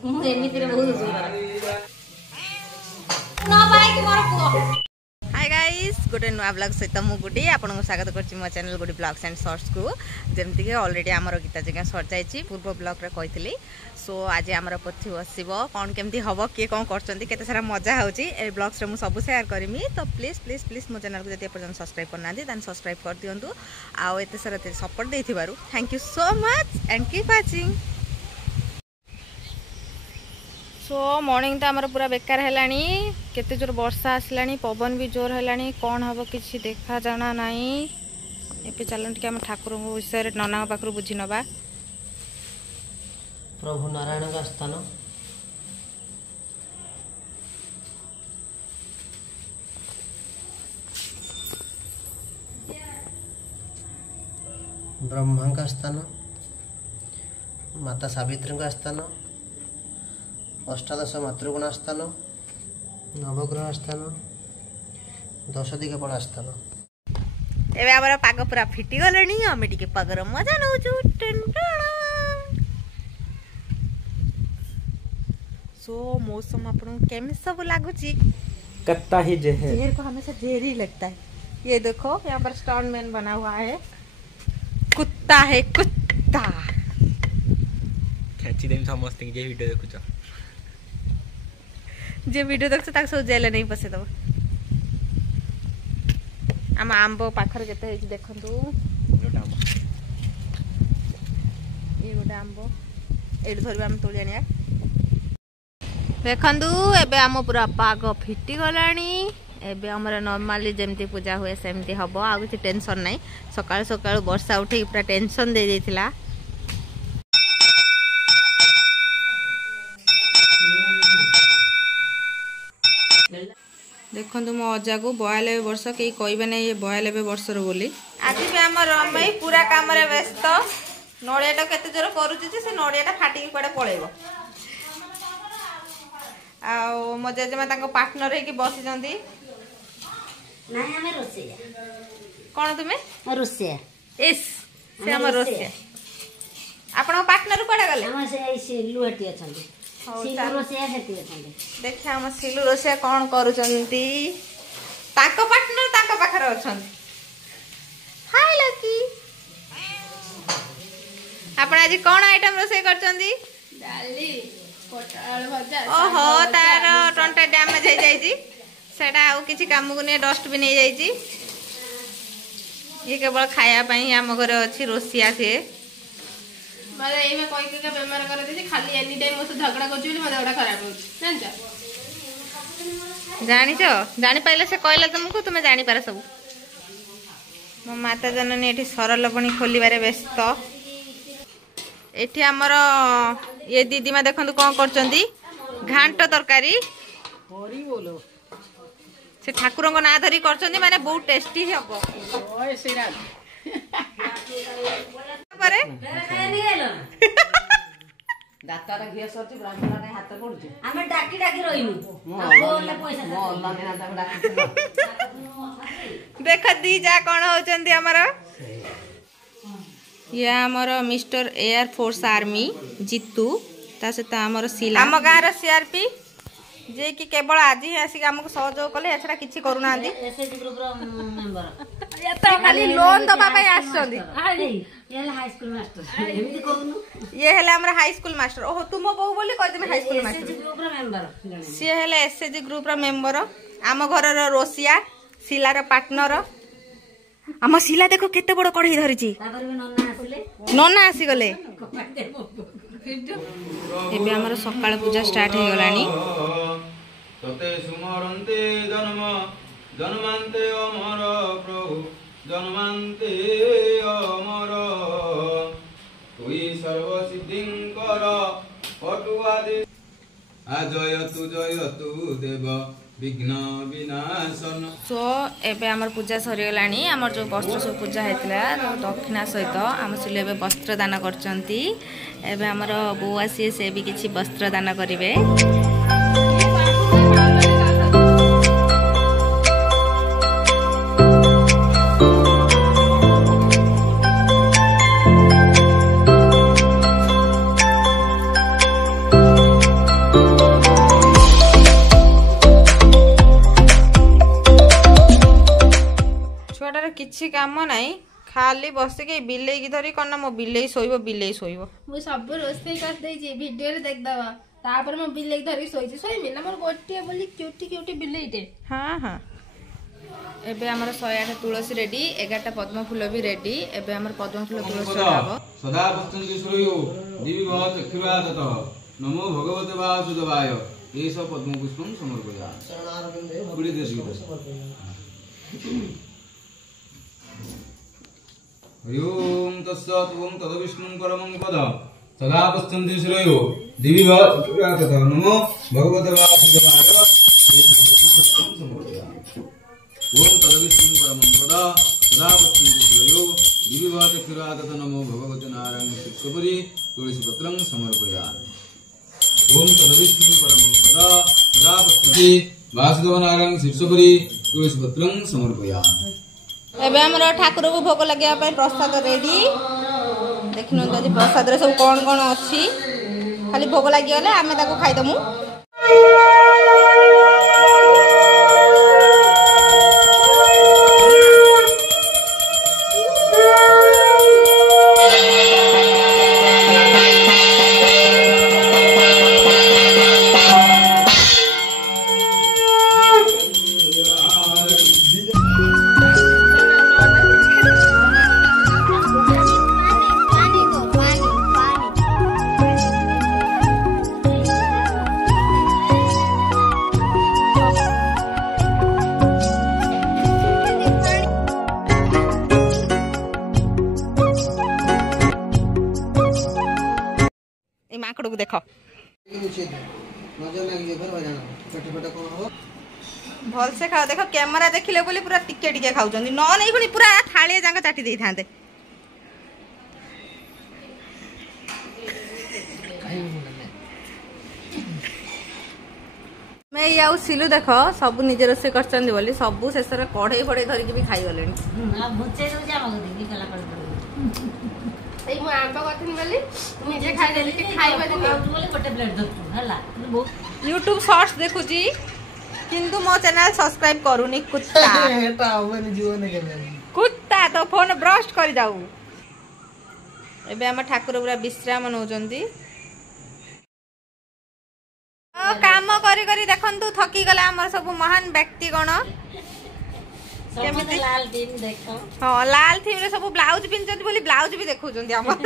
Hi guys गोटे नुआ blog सहित मुझे आपको स्वागत कर मो channel Guddi blogs and shorts को जमती कि ऑलरेडी आमर गीता जगह सर जाइए पूर्व ब्लॉग रे कही सो आज आमर पथी बस कौन केमती हम किए कौन करते सारा मजा हो ब्लॉग्स मुझे सब सेयार करमी तो प्लीज प्लीज प्लीज मो चैनल को जब सब्सक्राइब करना देन सब्सक्राइब कर दिंतु आउ एत सारा सपोर्ट देथिबारु thank you so much and keep watching. So morning तो आमर पूरा बेकार है केते जोर वर्षा आसला पवन भी जोर है कौन हम कि देखा जाना नाई ए चलते आम ठाकुर विषय नना पाखु बुझी नवा। प्रभु नारायण का स्थान ब्रह्मा का स्थान माता सावित्री का स्थान अष्टादश मातृगुण स्थान नवग्रह स्थान 10 दिगपड़ा स्थान एबे आमर पाग पूरा फिटी गलानी आमे टिके पागर मजा नउछु सो मौसम आपन केम सब लागुची कत्ता ही जहर जहर को हमेशा जहर ही लगता है। ये देखो यहाँ पर स्टोनमैन बना हुआ है कुत्ता है कुत्ता खेची देम समस्त जे वीडियो देखुछ जे वीडियो देख ताक सब जेल नहीं पसे दब आम आंब पाखर केते है देखंतु ये गोटे आंब एड धरबे हम तोली आनिया देखंतु एबे आम पूरा पाग फिटी गलानी एबे हमर नॉर्मली जेमती पूजा हुए सेमती हबो आ किछि टेंशन नाही सकाळ सकाळ वर्षा उठे पूरा टेंशन दे देथिला। देखो मो अजा को 92 वर्ष कई कहबे ना ये 92 वर्षर बोली आज भी आम रमई पूरा काम रे व्यस्त नड़ियाटा केते जोर करूची से नड़ियाटा फाटी कुआडे पळेबो आ मो जेजेमा ताको पार्टनर है कि बसी जंदी ना हमें रोसिया कोन तुमे रोसिया इस से हम रोसिया आपन पार्टनर कोडा गले हम से लुहटी अछंती सिलु रोसिया हेती अछंती देखा हम सिलु रोसिया कोन करूचंती ताको पार्टनर ताको पाखर अछंती। हाय लकी आपन आज कोन आइटम रोसे करचंती डाली पटाल भजा ओहो तार टंटा डैमेज हो जाइजी सेटा आ किछि काम को ने डस्ट भी नहीं जाइजी ये केवल खाया पई हम घरे अछि रोसिया से मारे एई में कोई के बेमार कर देछि खाली एनी टाइम मो से झगड़ा करछि बोली मो झगड़ा खराब होछि जानि छो जानि पाइले से कहला तुमको तुमे जानि पारे सब मो माता जननी एठी सरलपणी खोलिबारे व्यस्त एठी हमर ये दीदी मा देखंतु कोन करचंदी घांट तरकारी हरि बोलो से ठाकुर को ना धरी करचंदी माने बहुत टेस्टी हबो ओए सिराज परे नहीं गेलो दातार घिया सरती ब्राह्मण ने हाथ पड़ुछ हमें डाकी डाकी रहिनु बोले पैसा मो अल्लाह ने हाथ डाकी देख दी जा कोन होचंदी हमर ये आमर mister air force army Jitu ता सहित आमर सिला आम गाँव सीआरपी जे कि केवल आज ही आसिक आमको सहयोग कले एछड़ा किछि करू नांदी एसएसजी ग्रुप रो मेंबर ये तो खाली लोन दबा पे आछंदी ये हाई स्कूल मास्टर एमिति करूनु ये हेले हमरा हाई स्कूल मास्टर ओहो तुम बहु बोली कह देमे high school master SSG group रो मेंबर सी हेले एसएसजी ग्रुप रो मेंबर आम घर रो रोसिया सिला रो पार्टनर आम सिला देखो केते बड़ कढ़ई धरिची तापर भी नन्ना आसिले नना आसी गले एबे हमर सकाळ पूजा स्टार्ट हो गलानी तते सुमरन्ते जन्म जन्मान्ते अमर प्रभु जन्मान्ते अमर तुई सर्व सिद्धिंकर पटुआदि जयतु देव विघ्न विनाशन। सो एबे हमर पूजा सरी गलानी हमर जो वस्त्र सब पूजा हेतला दक्षिणा सहित हम सिले एबे वस्त्र दान करचंती एबे हमर बो आसी से भी किछि वस्त्र दान करिवे। किछि काम नहीं खाली बसिक बिलेई की धरी कौन मो बिलेई शोइब मु सब रोसे कर देई वीडियो रे देख दवा तापर मो बिलेई धरी सोइछि सोइबि ना मोर गोटिए बोली क्यूटी क्यूटी बिलेईटे। हाँ हाँ एबे हमर 108 तुलसी रेडी 11टा पद्म फूल भी रेडी। एबे हमर पद्म फूल तुलसी चढ़ाबो सदा पश्चन्ति श्रेयो दिवि भवत चक्षुरादत नमो भगवते वासुदेवाय एष पद्म पुष्पं समर्पयामि। पुरी देश हरि ओम तत्सत् ओम तद्विष्णुं परमं पद सदा पश्चन्ति श्रेयो दिवि भवत चक्षुरादत नमो भगवते वासुदेवाय एष पद्म पुष्पं समर्पयामि। ओम तद्विष्णुं परमं पद सदा पश्चन्ति श्रेयो दिवि भवत चक्षुरादत नमो भगवते नारायण शिक्षोपरि तुलसी पत्रं समर्पयामि। ओम तद्विष्णुं परमं पद सदा पश्यति वासुदेव नारायण शीर्षोपरि तुलसी पत्रं समर्पयामि। एबे हमर ठाकुर को भोग लगे प्रसाद रेडी देखिनु आज प्रसाद रे सब कौन कौन अच्छी खाली भोग लगी गले आमे ताको खाइदमु। माकड़ को देख भल से खाओ देख कैमरा देखिले बोली पूरा टिके टिके खाऊ न नहीं पुणी पूरा थालिए जाक चाटी दे था। मैं या सिलु देख सब निजे रोसे कर सब शेष कढ़ई फड़े धरिकी भी खाई गले यूट्यूब शॉर्ट्स देखुची किंतु मो चैनल सब्सक्राइब करूनी कुत्ता तो फोन ब्रश कर जाऊ। एबे हम ठाकुर पूरा विश्राम नौचंती काम करी करी देखंतु थकी गला हमर सब महान व्यक्ति गण लाल थीम देखो हाँ लाल थीम रे सब ब्लाउज पिनचंती बोली ब्लाउज भी देखौचंती हमर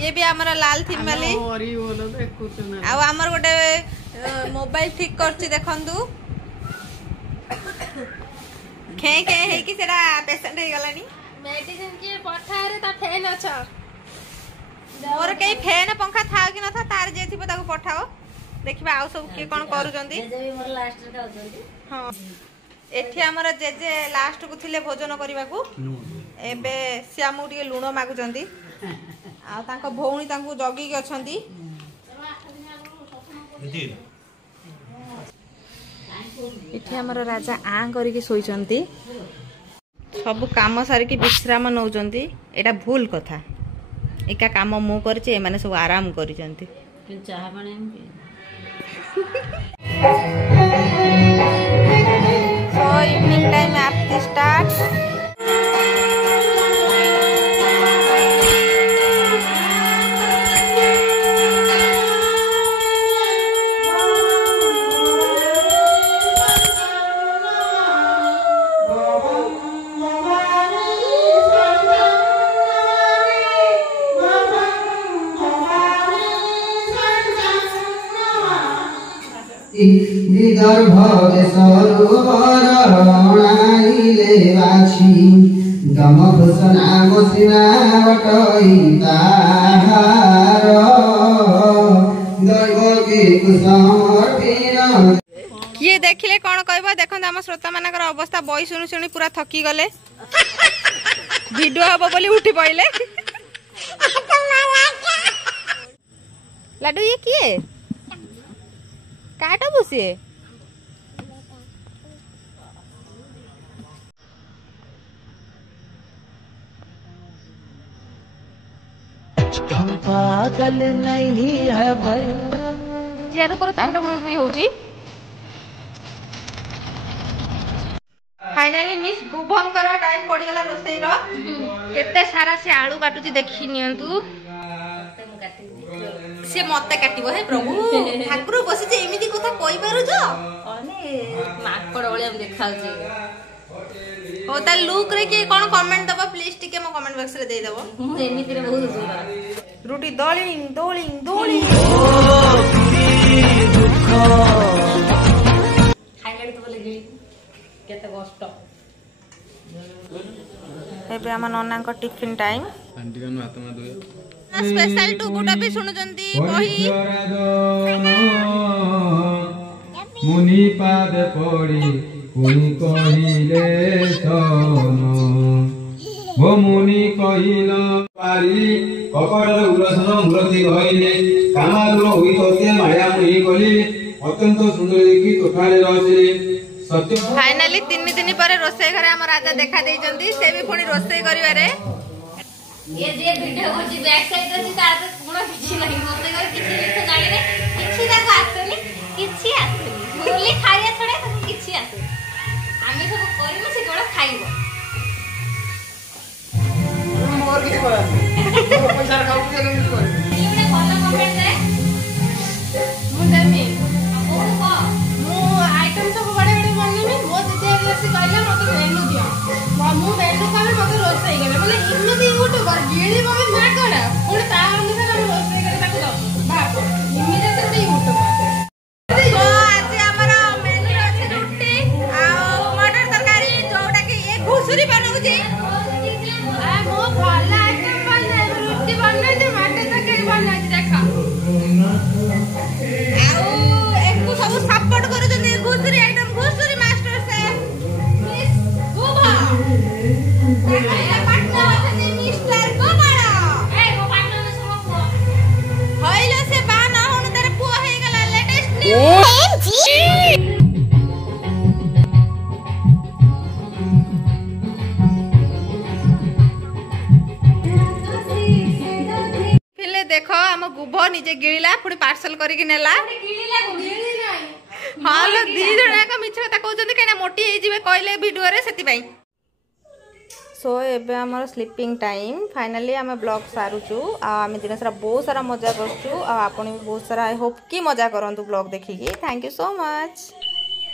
ये भी हमारा लाल थीम वाली आ हमर गोटे मोबाइल ठीक करछि देखंतु खे खे हे कि सेरा पेशेंट हे गलानी मेडिसिन के पठारे ता फैन अच्छा मोर कई फैन पंखा था कि न था तार जे थिबो ताको पठाओ देखिबा आ सब के कोन करूचंती जे भी मोर लास्ट रे खाउचंती। हां एठी हमर जे जे लास्ट को थिले भोजन करबा को एबे श्यामु टिके लुण मागुचंती आ तांको भौणी तांको जगी के अछंती एठी हमर राजा आ करी के सोइचंती सब काम सारी के विश्राम नौचंती एटा भूल कथा एका काम मु करछि ए माने सब आराम करिचंती चाह पानी So evening time after start. Vidarbha सरोवर अणाइले बाछी दमभूषण आगोसिना वटई ताहार दैव के कुसमर्पिन किए देखिले कौन कहबो देखन हम श्रोता मानकर अवस्था बई सुनु सुनी पूरा थकी गले वीडियो हबो बोली उठी पइले लाडू ये किए काटा बुसिए हम पागल नहीं है भाई जेर पर तांडव नहीं होची फाइनाली मिस बुभंकर टाइम पड़गला रोसई रो केते सारा से आलू काटुची देखि नियंतु से मते काटिबो हे प्रभु ठाकुर बसी जे एमिति कथा कहि पारु जो अने माकड़ भलिया देखाउ छी हो ता लुक रे के कोन कमेंट दबो प्लीज टिके मो कमेंट बॉक्स रे दे देबो मु एमिति रे बहुत जोर रोटी दलिंग दोलिंग दोलिंग खाइले तो बोले गिली केते कष्ट एबे हम नन्ना को टिफिन टाइम आंटी का हाथ में दुए स्पेशल टू गुटा भी सुनु जंती कही मुनि पाद पड़ी पुनि कहिले सोनो वो मुनि कहिल पारी कपड़र उरसन मूर्ति कहले कामादुर होई तोते माया मुहि कली अत्यंत सुंदर देखि तोठाले रहसे सत्य फाइनली 3 दिन पर रोसई घरे हम राजा देखा देई जंती से भी पुनी रोसई करिवारे ये जे वीडियो को जी बैक साइड रे तार तो कोनो किछि नहीं होते कर किछि लिखो गाड़ी रे किछि ता आसुनी किछि आसुनी बोली खाइया छडे किछि आसुनी आमे सब करिमु से केवल खाइबो मोर किछ करा मोर पैसा खाउ के नहीं कर एने भलो कमेंट दे मु देमी ओ को मु आइटम सब बड़े बड़े बननी मो दीदी ऐसे कहले मते मेनू दियो मु मेनू कामे मते रोसई गले माने इमिति यूट्यूबर गिली ममे ना करा पुणी ता अनुसार हम रोसई करे ताको दो बाप इमिति से यूट्यूबर तो आज हमरा मेनू अछि रोटी आ मटर तरकारी जोटा कि एक घुसुरी बनाउ छी आ मो भला आइटम बना रोटी बना दे माटे तक बना छी देखा आउ एकु सब सपोर्ट करू जने घुसुरी आइटम घुसुरी मास्टर से मिस बुभा आइला पाटना होते मिस्टर गोपाल ए मो पाटना में सब को होइलो से बा ना होने तेरे पुआ हे गला लेटेस्ट न्यूज फिले देखो हम गुभो निजे गिळिला पुणी पार्सल करिक नेला गिली लागो गिली नाही हां लो दी जणा का मिछ कथा कहउजंदी कहिना मोटी हे जिवे कहले वीडियो रे सेति पई सो एबे हमर स्लीपिंग टाइम फाइनली हम ब्लॉग सारुचु आ हम दिन सारा बहुत सारा मजा करचु आ आपण भी बहुत सारा आई होप की मजा करंतु ब्लॉग देखिकी थैंक यू सो मच।